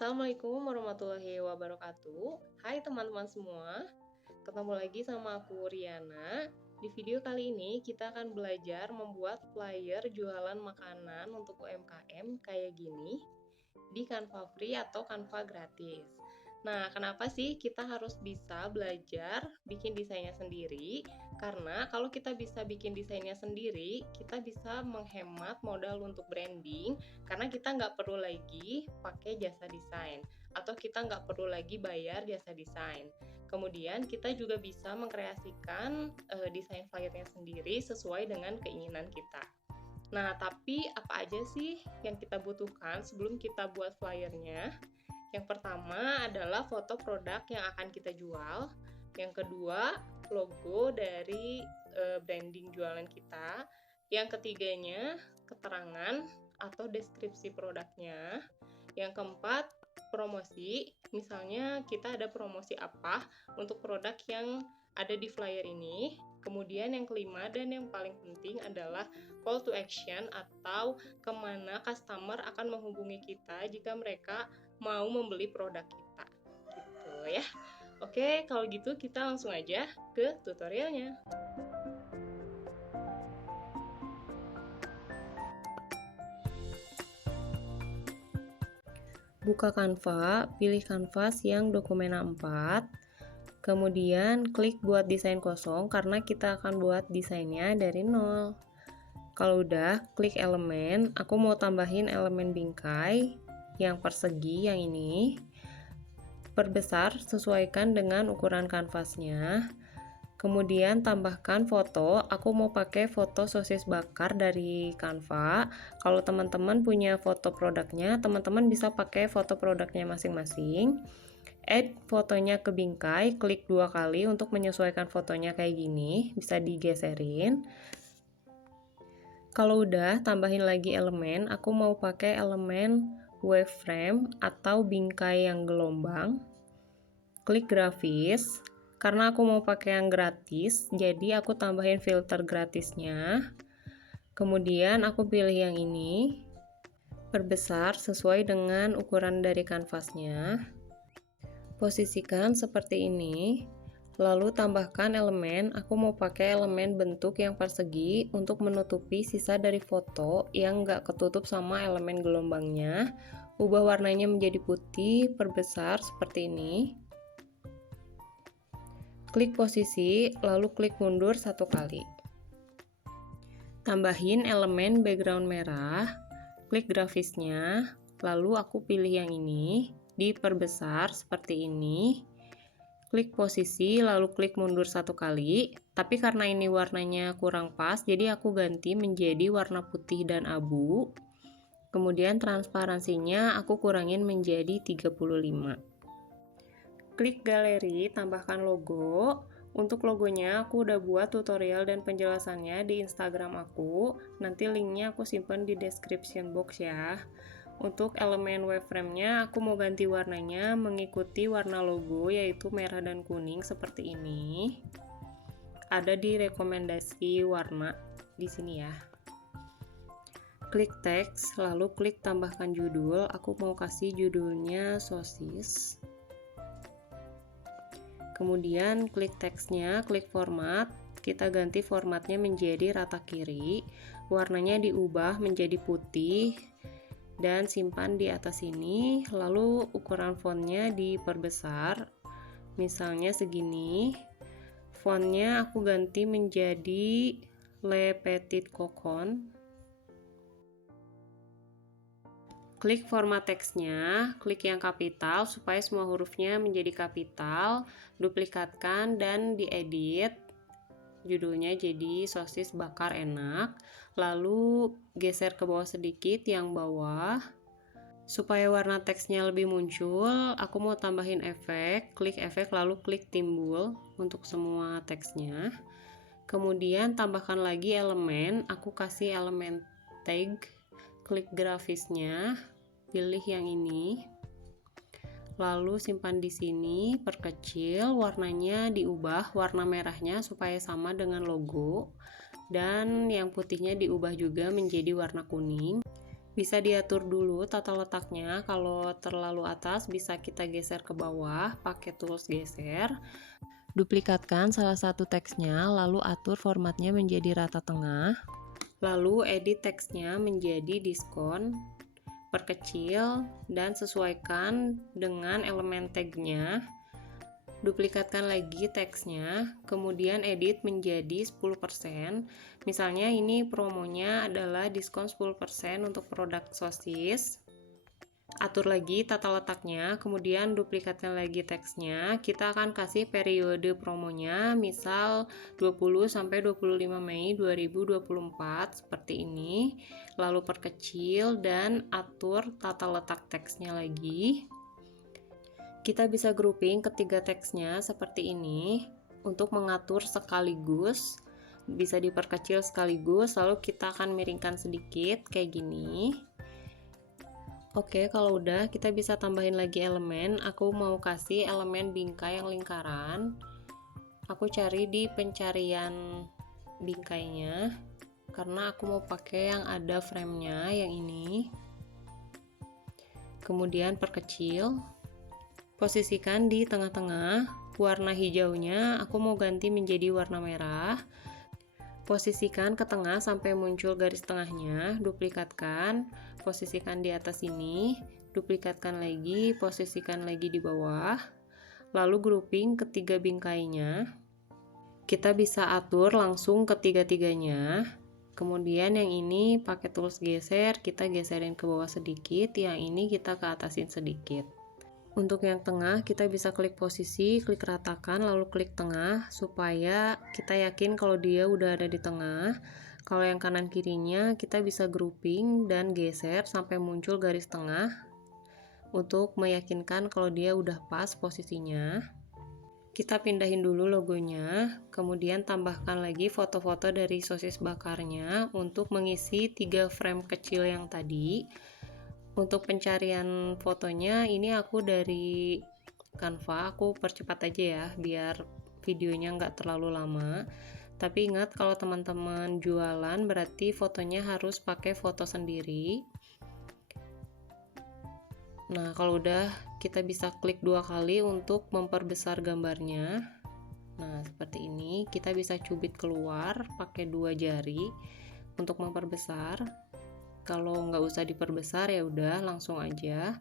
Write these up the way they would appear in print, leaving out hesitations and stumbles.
Assalamualaikum warahmatullahi wabarakatuh. Hai teman-teman semua, ketemu lagi sama aku Riana. Di video kali ini kita akan belajar membuat flyer jualan makanan untuk UMKM kayak gini di Canva Free atau Canva gratis. Nah, kenapa sih kita harus bisa belajar bikin desainnya sendiri? Karena kalau kita bisa bikin desainnya sendiri, kita bisa menghemat modal untuk branding, karena kita nggak perlu lagi pakai jasa desain, atau kita nggak perlu lagi bayar jasa desain. Kemudian kita juga bisa mengkreasikan desain flyernya sendiri sesuai dengan keinginan kita. Nah, tapi apa aja sih yang kita butuhkan sebelum kita buat flyernya? Yang pertama adalah foto produk yang akan kita jual. Yang kedua, logo dari branding jualan kita. Yang ketiganya, keterangan atau deskripsi produknya. Yang keempat, promosi. Misalnya kita ada promosi apa untuk produk yang ada di flyer ini. Kemudian yang kelima dan yang paling penting adalah call to action atau kemana customer akan menghubungi kita jika mereka mau membeli produk kita gitu ya. Oke, kalau gitu kita langsung aja ke tutorialnya. Buka Canva, pilih kanvas yang dokumen A4, kemudian klik buat desain kosong karena kita akan buat desainnya dari nol. Kalau udah, klik elemen, aku mau tambahin elemen bingkai yang persegi yang ini. Perbesar sesuaikan dengan ukuran kanvasnya. Kemudian tambahkan foto, aku mau pakai foto sosis bakar dari Canva. Kalau teman-teman punya foto produknya, teman-teman bisa pakai foto produknya masing-masing. Add fotonya ke bingkai, klik 2 kali untuk menyesuaikan fotonya kayak gini, bisa digeserin. Kalau udah, tambahin lagi elemen, aku mau pakai elemen wave frame atau bingkai yang gelombang. Klik grafis, karena aku mau pakai yang gratis, jadi aku tambahin filter gratisnya. Kemudian aku pilih yang ini, perbesar sesuai dengan ukuran dari kanvasnya. Posisikan seperti ini. Lalu tambahkan elemen, aku mau pakai elemen bentuk yang persegi untuk menutupi sisa dari foto yang nggak ketutup sama elemen gelombangnya. Ubah warnanya menjadi putih, perbesar seperti ini. Klik posisi, lalu klik mundur 1 kali. Tambahin elemen background merah, klik grafisnya, lalu aku pilih yang ini, diperbesar seperti ini. Klik posisi, lalu klik mundur 1 kali, tapi karena ini warnanya kurang pas, jadi aku ganti menjadi warna putih dan abu. Kemudian transparansinya aku kurangin menjadi 35. Klik galeri, tambahkan logo. Untuk logonya aku udah buat tutorial dan penjelasannya di Instagram aku. Nanti linknya aku simpan di description box ya. Untuk elemen wireframe-nya aku mau ganti warnanya mengikuti warna logo yaitu merah dan kuning seperti ini. Ada di rekomendasi warna di sini ya. Klik teks, lalu klik tambahkan judul. Aku mau kasih judulnya sosis. Kemudian klik teksnya, klik format, kita ganti formatnya menjadi rata kiri, warnanya diubah menjadi putih, dan simpan di atas sini, lalu ukuran fontnya diperbesar, misalnya segini, fontnya aku ganti menjadi Le Petit Cochon. Klik format teksnya, klik yang kapital supaya semua hurufnya menjadi kapital, duplikatkan dan diedit. Judulnya jadi sosis bakar enak, lalu geser ke bawah sedikit yang bawah. Supaya warna teksnya lebih muncul, aku mau tambahin efek, klik efek lalu klik timbul untuk semua teksnya. Kemudian tambahkan lagi elemen, aku kasih elemen tag. Klik grafisnya, pilih yang ini, lalu simpan di sini, perkecil, warnanya diubah, warna merahnya supaya sama dengan logo, dan yang putihnya diubah juga menjadi warna kuning. Bisa diatur dulu tata letaknya, kalau terlalu atas bisa kita geser ke bawah pakai tools geser. Duplikatkan salah satu teksnya, lalu atur formatnya menjadi rata tengah. Lalu edit teksnya menjadi diskon, perkecil, dan sesuaikan dengan elemen tagnya. Duplikatkan lagi teksnya, kemudian edit menjadi 10%. Misalnya ini promonya adalah diskon 10% untuk produk sosis. Atur lagi tata letaknya, kemudian duplikatkan lagi teksnya. Kita akan kasih periode promonya, misal 20-25 Mei 2024 seperti ini. Lalu perkecil dan atur tata letak teksnya lagi. Kita bisa grouping ketiga teksnya seperti ini untuk mengatur sekaligus, bisa diperkecil sekaligus, lalu kita akan miringkan sedikit kayak gini. Oke, kalau udah kita bisa tambahin lagi elemen. Aku mau kasih elemen bingkai yang lingkaran. Aku cari di pencarian bingkainya karena aku mau pakai yang ada framenya yang ini. Kemudian perkecil. Posisikan di tengah-tengah, warna hijaunya aku mau ganti menjadi warna merah. Posisikan ke tengah sampai muncul garis tengahnya, duplikatkan, posisikan di atas ini, duplikatkan lagi, posisikan lagi di bawah, lalu grouping ketiga bingkainya. Kita bisa atur langsung ketiga-tiganya. Kemudian yang ini pakai tools geser, kita geserin ke bawah sedikit, yang ini kita ke atasin sedikit. Untuk yang tengah kita bisa klik posisi, klik ratakan, lalu klik tengah supaya kita yakin kalau dia udah ada di tengah. Kalau yang kanan kirinya kita bisa grouping dan geser sampai muncul garis tengah untuk meyakinkan kalau dia udah pas posisinya. Kita pindahin dulu logonya, kemudian tambahkan lagi foto-foto dari sosis bakarnya untuk mengisi 3 frame kecil yang tadi. Untuk pencarian fotonya ini aku dari Canva, aku percepat aja ya biar videonya nggak terlalu lama. Tapi ingat kalau teman-teman jualan berarti fotonya harus pakai foto sendiri. Nah, kalau udah kita bisa klik 2 kali untuk memperbesar gambarnya. Nah, seperti ini kita bisa cubit keluar pakai 2 jari untuk memperbesar. Kalau nggak usah diperbesar ya udah langsung aja.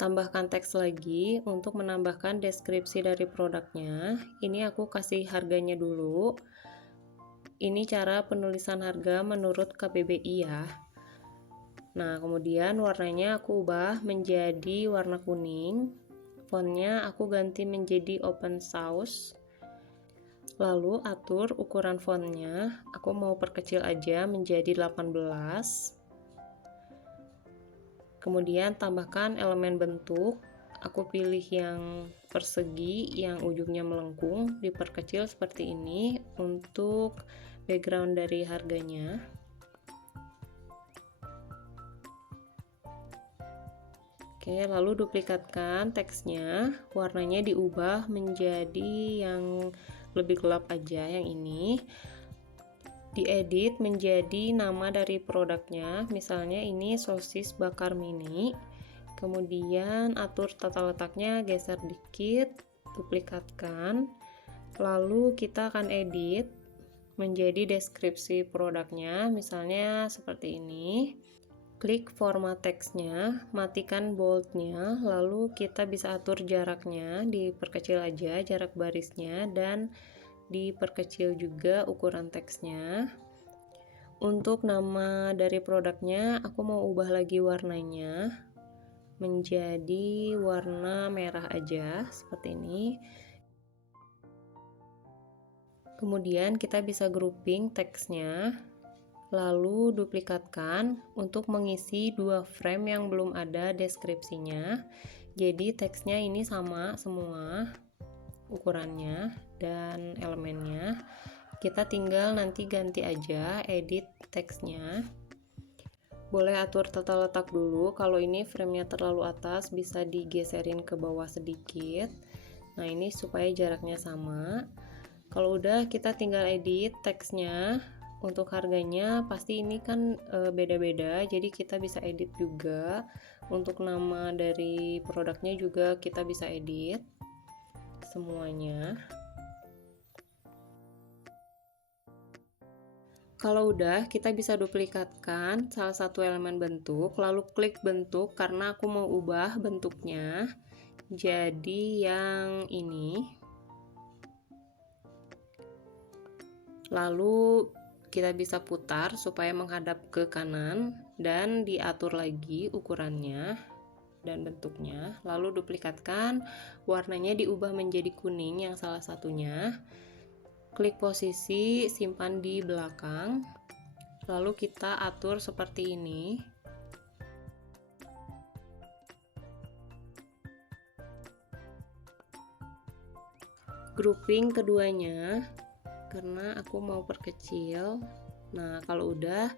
Tambahkan teks lagi untuk menambahkan deskripsi dari produknya. Ini aku kasih harganya dulu. Ini cara penulisan harga menurut KBBI ya. Nah, kemudian warnanya aku ubah menjadi warna kuning. Fontnya aku ganti menjadi open source. Lalu atur ukuran fontnya. Aku mau perkecil aja menjadi 18. Kemudian tambahkan elemen bentuk, aku pilih yang persegi yang ujungnya melengkung, diperkecil seperti ini untuk background dari harganya. Oke, lalu duplikatkan teksnya, warnanya diubah menjadi yang lebih gelap aja yang ini. Diedit menjadi nama dari produknya, misalnya ini sosis bakar mini. Kemudian atur tata letaknya, geser dikit, duplikatkan, lalu kita akan edit menjadi deskripsi produknya, misalnya seperti ini. Klik format teksnya, matikan boldnya, lalu kita bisa atur jaraknya, diperkecil aja jarak barisnya dan diperkecil juga ukuran teksnya. Untuk nama dari produknya aku mau ubah lagi warnanya menjadi warna merah aja seperti ini. Kemudian kita bisa grouping teksnya, lalu duplikatkan untuk mengisi 2 frame yang belum ada deskripsinya. Jadi teksnya ini sama semua ukurannya dan elemennya. Kita tinggal nanti ganti aja edit teksnya. Boleh atur tata letak dulu, kalau ini framenya terlalu atas bisa digeserin ke bawah sedikit. Nah, ini supaya jaraknya sama. Kalau udah kita tinggal edit teksnya, Untuk harganya pasti ini kan beda-beda, jadi kita bisa edit juga. Untuk nama dari produknya juga kita bisa edit semuanya. Kalau udah, kita bisa duplikatkan salah satu elemen bentuk, lalu klik bentuk karena aku mau ubah bentuknya jadi yang ini. Lalu kita bisa putar supaya menghadap ke kanan dan diatur lagi ukurannya dan bentuknya. Lalu duplikatkan, warnanya diubah menjadi kuning yang salah satunya. Klik posisi, simpan di belakang. Lalu kita atur seperti ini. Grouping keduanya karena aku mau perkecil. Nah, kalau udah,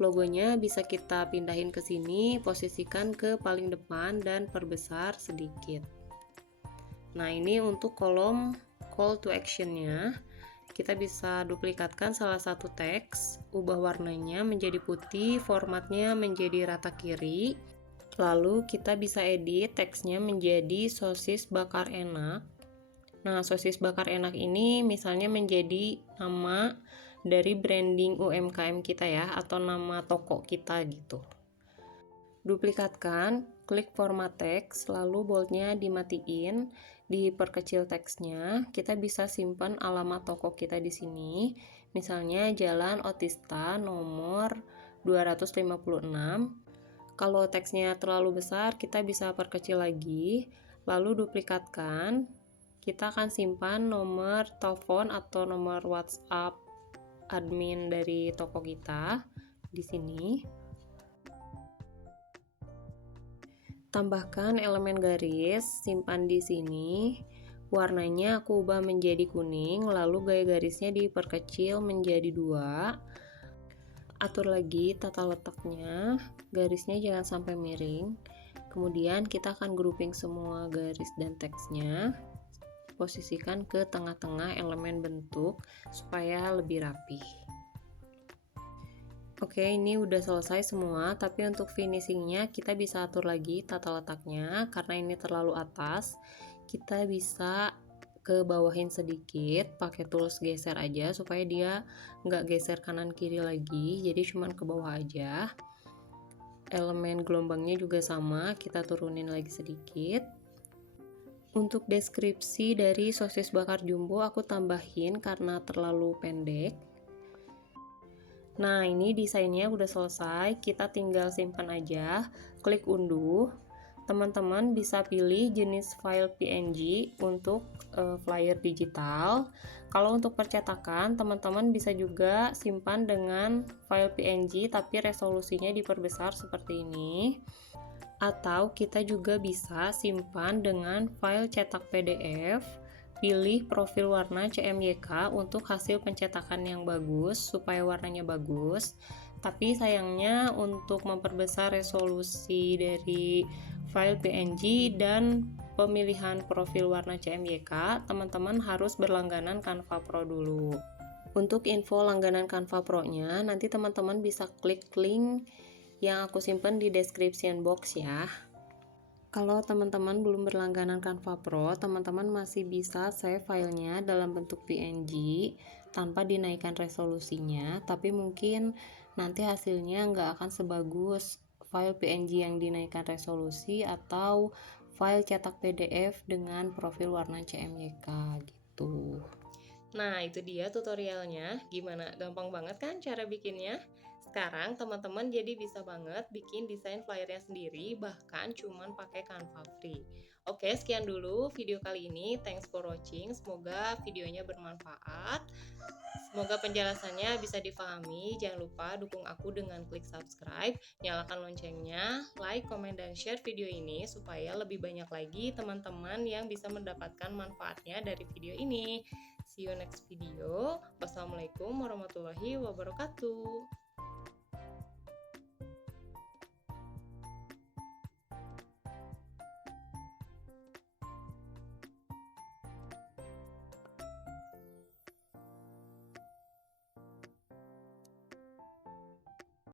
logonya bisa kita pindahin ke sini, posisikan ke paling depan dan perbesar sedikit. Nah, ini untuk kolom call to action-nya. Kita bisa duplikatkan salah satu teks, ubah warnanya menjadi putih, formatnya menjadi rata kiri. Lalu kita bisa edit teksnya menjadi sosis bakar enak. Nah, sosis bakar enak ini misalnya menjadi nama dari branding UMKM kita ya, atau nama toko kita gitu. Duplikatkan, klik format teks, lalu boldnya dimatiin, diperkecil teksnya. Kita bisa simpan alamat toko kita di sini. Misalnya Jalan Otista nomor 256. Kalau teksnya terlalu besar, kita bisa perkecil lagi. Lalu duplikatkan. Kita akan simpan nomor telepon atau nomor WhatsApp admin dari toko kita di sini. Tambahkan elemen garis, simpan di sini. Warnanya aku ubah menjadi kuning, lalu gaya garisnya diperkecil menjadi 2. Atur lagi tata letaknya, garisnya jangan sampai miring. Kemudian kita akan grouping semua garis dan teksnya. Posisikan ke tengah-tengah elemen bentuk supaya lebih rapi. Oke, ini udah selesai semua, tapi untuk finishingnya kita bisa atur lagi tata letaknya. Karena ini terlalu atas, kita bisa ke bawahin sedikit pakai tools geser aja supaya dia nggak geser kanan kiri lagi, jadi cuman ke bawah aja. Elemen gelombangnya juga sama, kita turunin lagi sedikit. Untuk deskripsi dari sosis bakar jumbo aku tambahin karena terlalu pendek. Nah, ini desainnya udah selesai, kita tinggal simpan aja, klik unduh. Teman-teman bisa pilih jenis file PNG untuk flyer digital. Kalau untuk percetakan, teman-teman bisa juga simpan dengan file PNG tapi resolusinya diperbesar seperti ini. Atau kita juga bisa simpan dengan file cetak PDF, pilih profil warna CMYK untuk hasil pencetakan yang bagus supaya warnanya bagus. Tapi sayangnya untuk memperbesar resolusi dari file PNG dan pemilihan profil warna CMYK, teman-teman harus berlangganan Canva Pro dulu. Untuk info langganan Canva Pro-nya, nanti teman-teman bisa klik link yang aku simpan di description box ya. Kalau teman-teman belum berlangganan Canva Pro, teman-teman masih bisa save filenya dalam bentuk PNG tanpa dinaikkan resolusinya, tapi mungkin nanti hasilnya nggak akan sebagus file PNG yang dinaikkan resolusi atau file cetak PDF dengan profil warna CMYK gitu. Nah, itu dia tutorialnya. Gimana? Gampang banget kan cara bikinnya? Sekarang teman-teman jadi bisa banget bikin desain flyernya sendiri, bahkan cuman pakai Canva free. Oke, sekian dulu video kali ini. Thanks for watching. Semoga videonya bermanfaat. Semoga penjelasannya bisa difahami. Jangan lupa dukung aku dengan klik subscribe, nyalakan loncengnya, like, komen, dan share video ini supaya lebih banyak lagi teman-teman yang bisa mendapatkan manfaatnya dari video ini. See you next video. Wassalamualaikum warahmatullahi wabarakatuh.